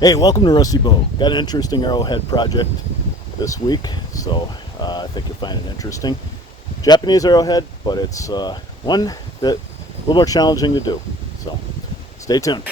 Hey, welcome to Rusty Bow. Got an interesting arrowhead project this week, so I think you'll find it interesting. Japanese arrowhead, but it's one that a little more challenging to do. So stay tuned.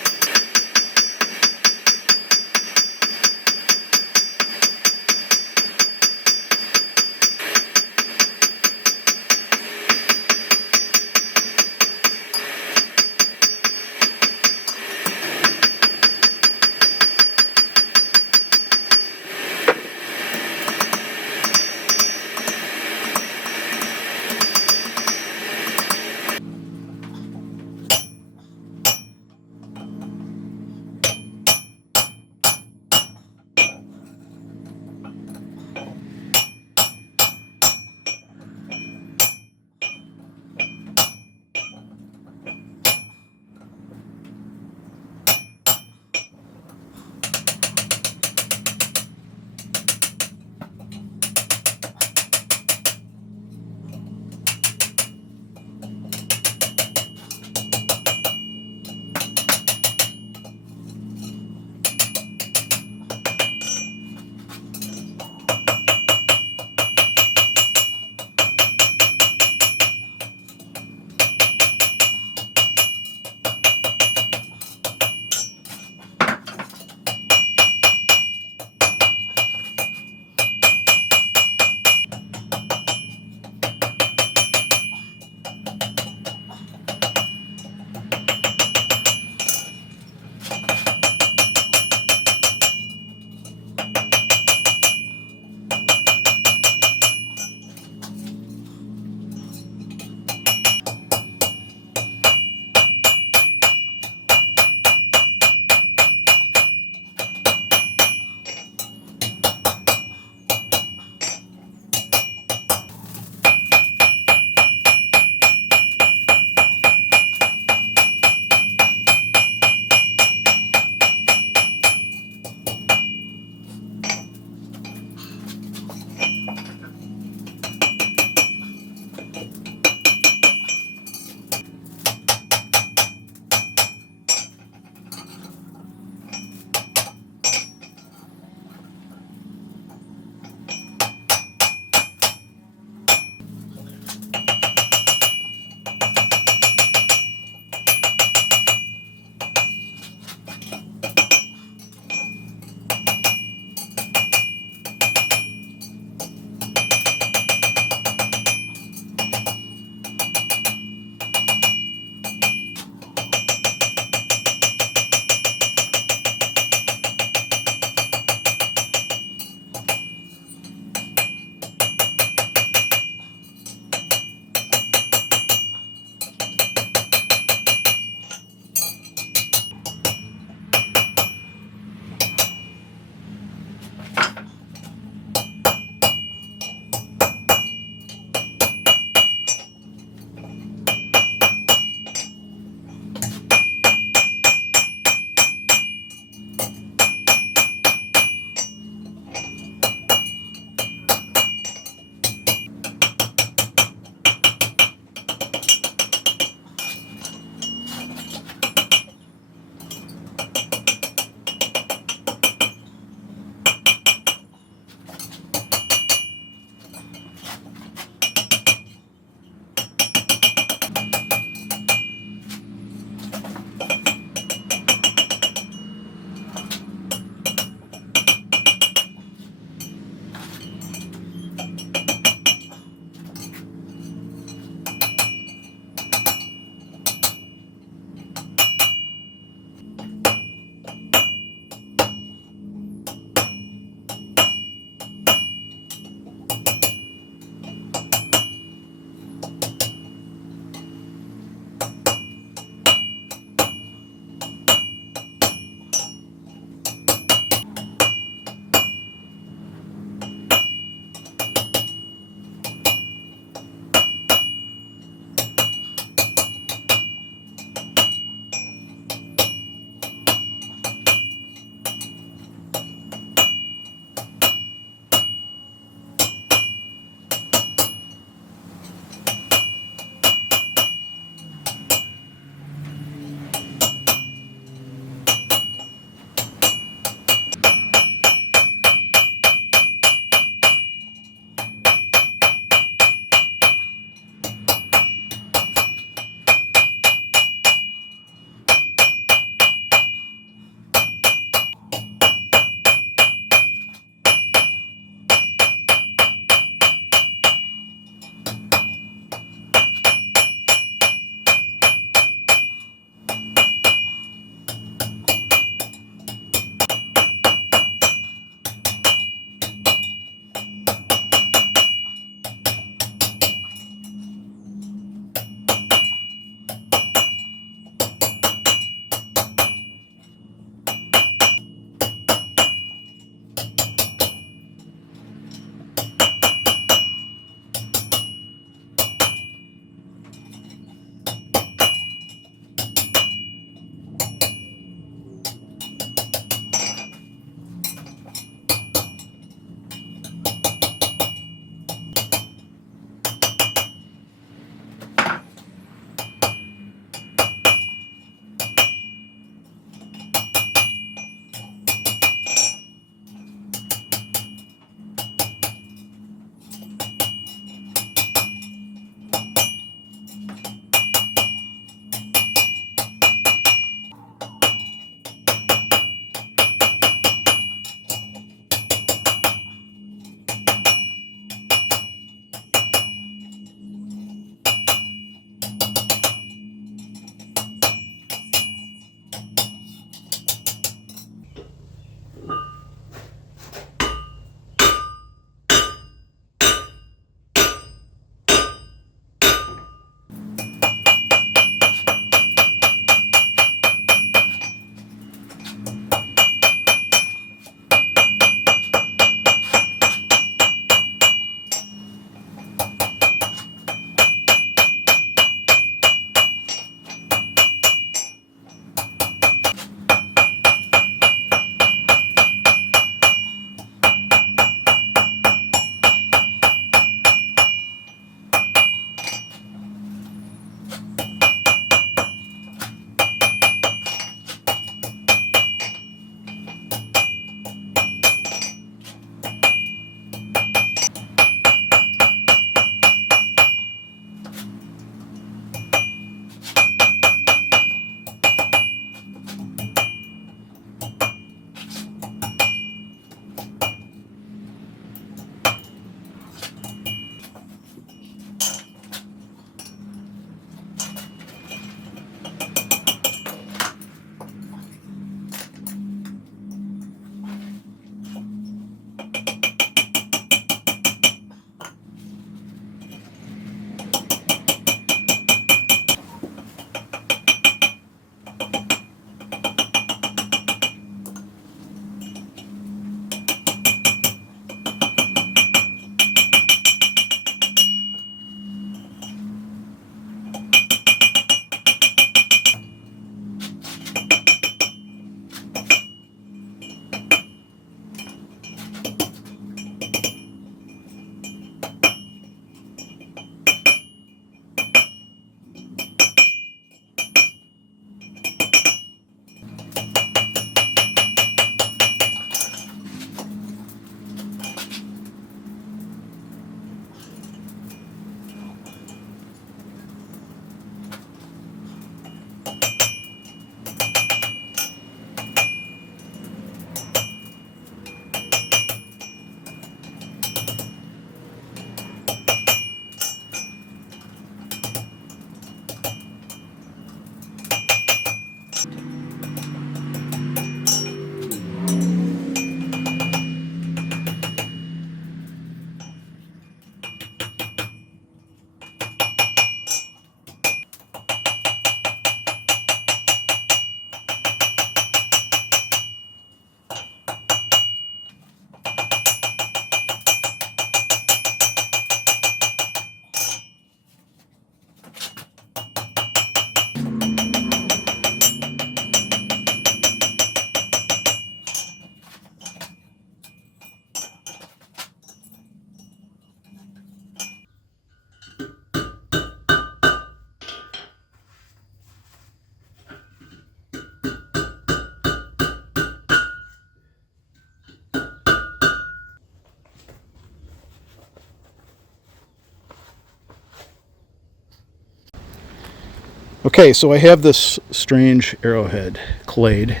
Okay, so I have this strange arrowhead clade,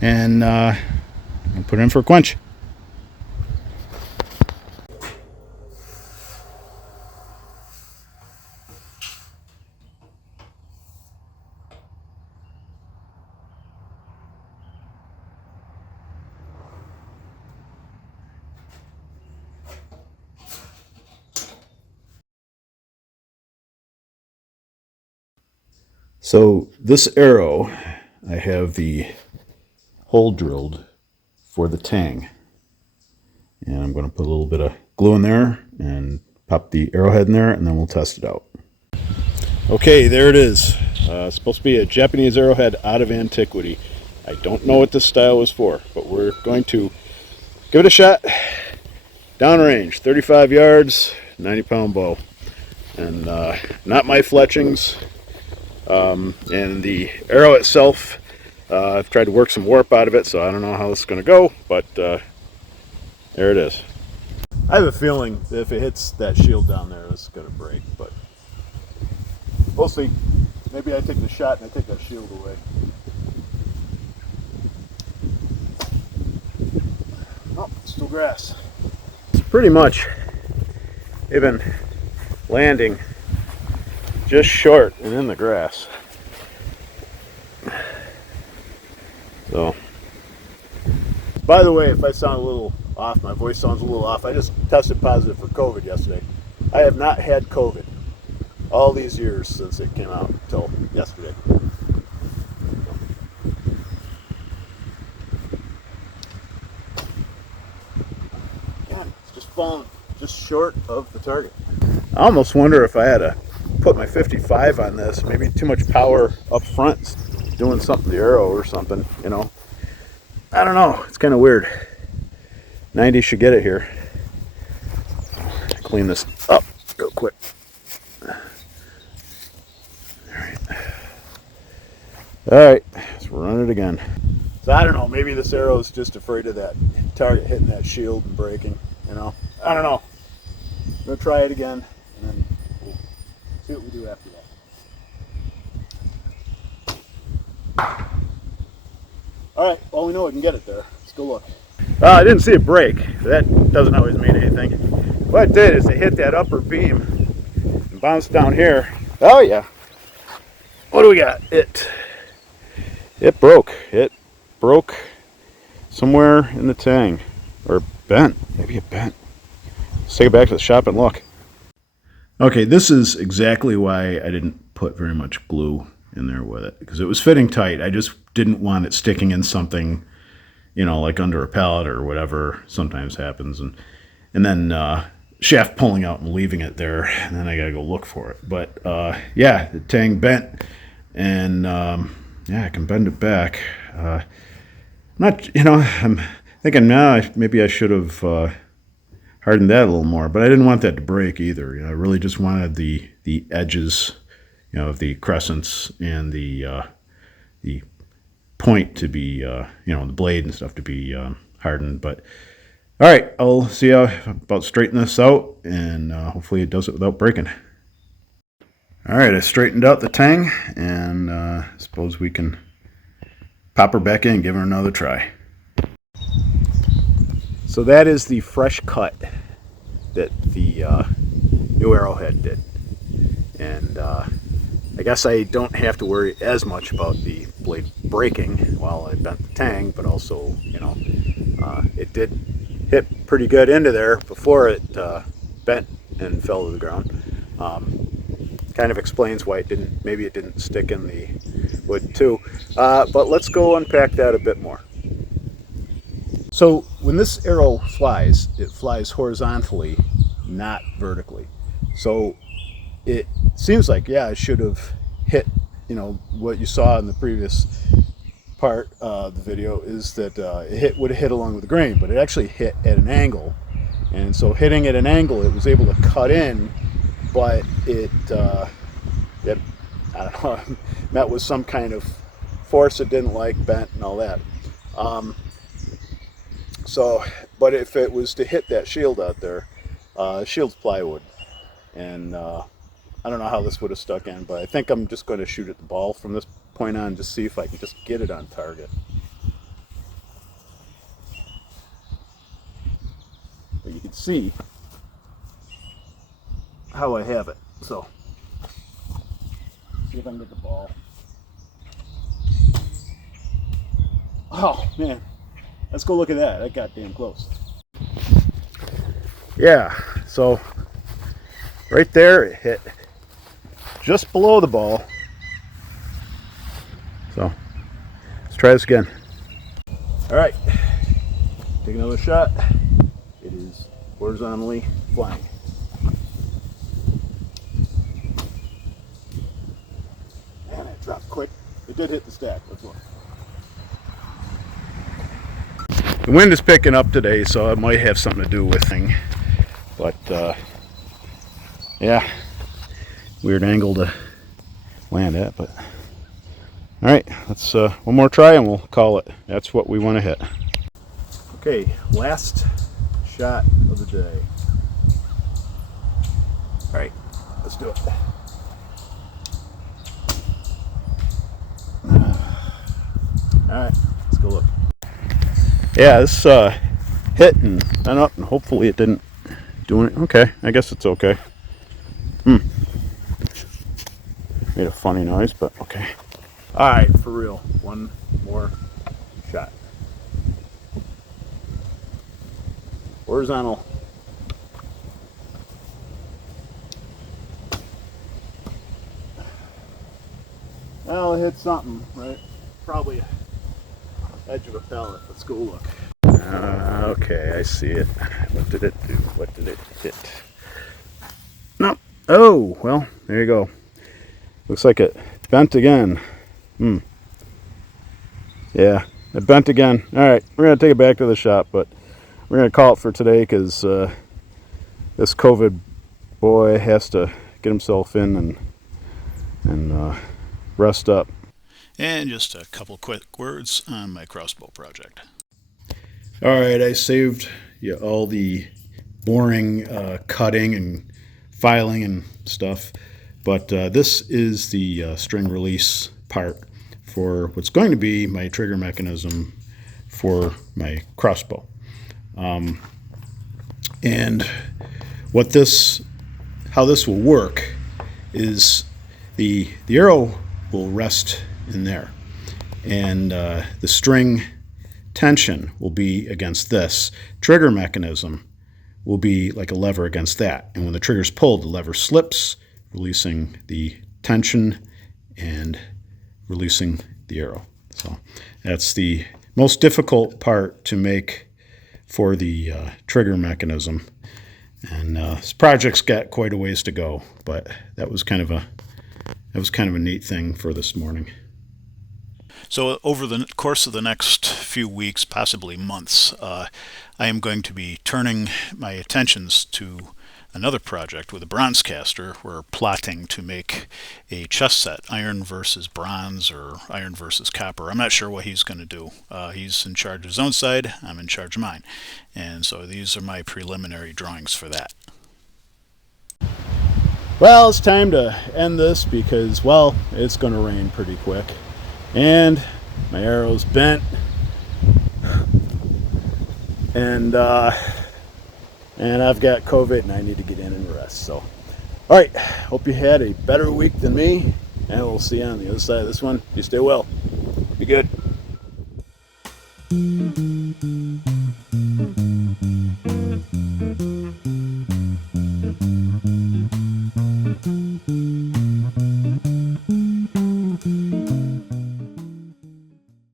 and I'll put it in for a quench. So this arrow, I have the hole drilled for the tang. And I'm going to put a little bit of glue in there and pop the arrowhead in there, and then we'll test it out. Okay, there it is. It's supposed to be a Japanese arrowhead out of antiquity. I don't know what this style was for, but we're going to give it a shot. Downrange, 35 yards, 90-pound bow. And not my fletchings. And the arrow itself, I've tried to work some warp out of it, so I don't know how this is going to go, but there it is. I have a feeling that if it hits that shield down there, it's going to break, but we'll see. Maybe I take the shot and I take that shield away. Oh, still grass. It's pretty much even landing just short and in the grass. So, by the way, if I sound a little off, my voice sounds a little off, I just tested positive for COVID yesterday. I have not had COVID all these years since it came out until yesterday. Again, it's just falling just short of the target. I almost wonder if I had to put my 55 on this, maybe too much power up front, doing something to the arrow or something, you know. I don't know, it's kind of weird. 90 should get it here. Clean this up real quick. Alright, let's run it again. So I don't know, maybe this arrow is just afraid of that target hitting that shield and breaking, you know. I don't know. I'm going to try it again, and then we'll see what we do after that. Alright, well, we know we can get it there. Let's go look. I didn't see it break. That doesn't always mean anything. What it did is it hit that upper beam and bounced down here. Oh yeah. What do we got? It broke. It broke somewhere in the tang. Or bent. Maybe it bent. Let's take it back to the shop and look. Okay, this is exactly why I didn't put very much glue in there with it. Because it was fitting tight. I just didn't want it sticking in something, you know, like under a pallet or whatever sometimes happens. And then shaft pulling out and leaving it there. And then I got to go look for it. But yeah, the tang bent. And yeah, I can bend it back. Not, you know, I'm thinking now maybe I should have hardened that a little more, but I didn't want that to break either. You know, I really just wanted the edges, you know, of the crescents and the point to be, you know, the blade and stuff to be hardened. But all right, I'll see how about straighten this out, and hopefully it does it without breaking. All right, I straightened out the tang, and I suppose we can pop her back in and give her another try. So that is the fresh cut that the new arrowhead did. And I guess I don't have to worry as much about the blade breaking while I bent the tang, but also, you know, it did hit pretty good into there before it bent and fell to the ground. Kind of explains why maybe it didn't stick in the wood too. But let's go unpack that a bit more. So when this arrow flies, it flies horizontally, not vertically. So it seems like, yeah, it should have hit, you know, what you saw in the previous part of the video is that it would have hit along with the grain, but it actually hit at an angle. And so hitting at an angle, it was able to cut in, but it I don't know, met with some kind of force it didn't like, bent and all that. So, but if it was to hit that shield out there, shield's plywood, and I I don't know how this would have stuck in, but I think I'm just going to shoot at the ball from this point on, just see if I can just get it on target. But you can see how I have it. So, see if I can get the ball. Oh man, let's go look at that. That got damn close. Yeah, so right there it hit just below the ball. So let's try this again. All right, take another shot. It is horizontally flying. Man, it dropped quick. It did hit the stack. Let's look. The wind is picking up today, so it might have something to do with thing. But yeah, weird angle to land at. But all right, let's one more try and we'll call it. That's what we want to hit. Okay, last shot of the day. All right, let's do it. All right, let's go look. Yeah, this hit and went up, and hopefully it didn't do anything. Okay, I guess it's okay. Made a funny noise, but okay. All right, for real, one more shot. Horizontal. Well, it hit something, right? Probably edge of a pellet. Let's go look. Okay, I see it. What did it do? What did it hit? No. Oh, well, there you go. Looks like it bent again. Yeah, it bent again. All right, we're going to take it back to the shop, but we're going to call it for today because this COVID boy has to get himself in and rest up. And just a couple quick words on my crossbow project. All right, I saved you all the boring cutting and filing and stuff, but this is the string release part for what's going to be my trigger mechanism for my crossbow. And how this will work is the arrow will rest in there, and the string tension will be against this. Trigger mechanism will be like a lever against that, and when the trigger's pulled, the lever slips, releasing the tension and releasing the arrow. So that's the most difficult part to make for the trigger mechanism, and this project's got quite a ways to go, but that was kind of a neat thing for this morning. So over the course of the next few weeks, possibly months, I am going to be turning my attentions to another project with a bronze caster. We're plotting to make a chess set, iron versus bronze or iron versus copper. I'm not sure what he's going to do. He's in charge of his own side, I'm in charge of mine. And so these are my preliminary drawings for that. Well, it's time to end this because, well, it's going to rain pretty quick. And my arrow's bent. And I've got COVID and I need to get in and rest. So, all right, hope you had a better week than me. And we'll see you on the other side of this one. You stay well. Be good.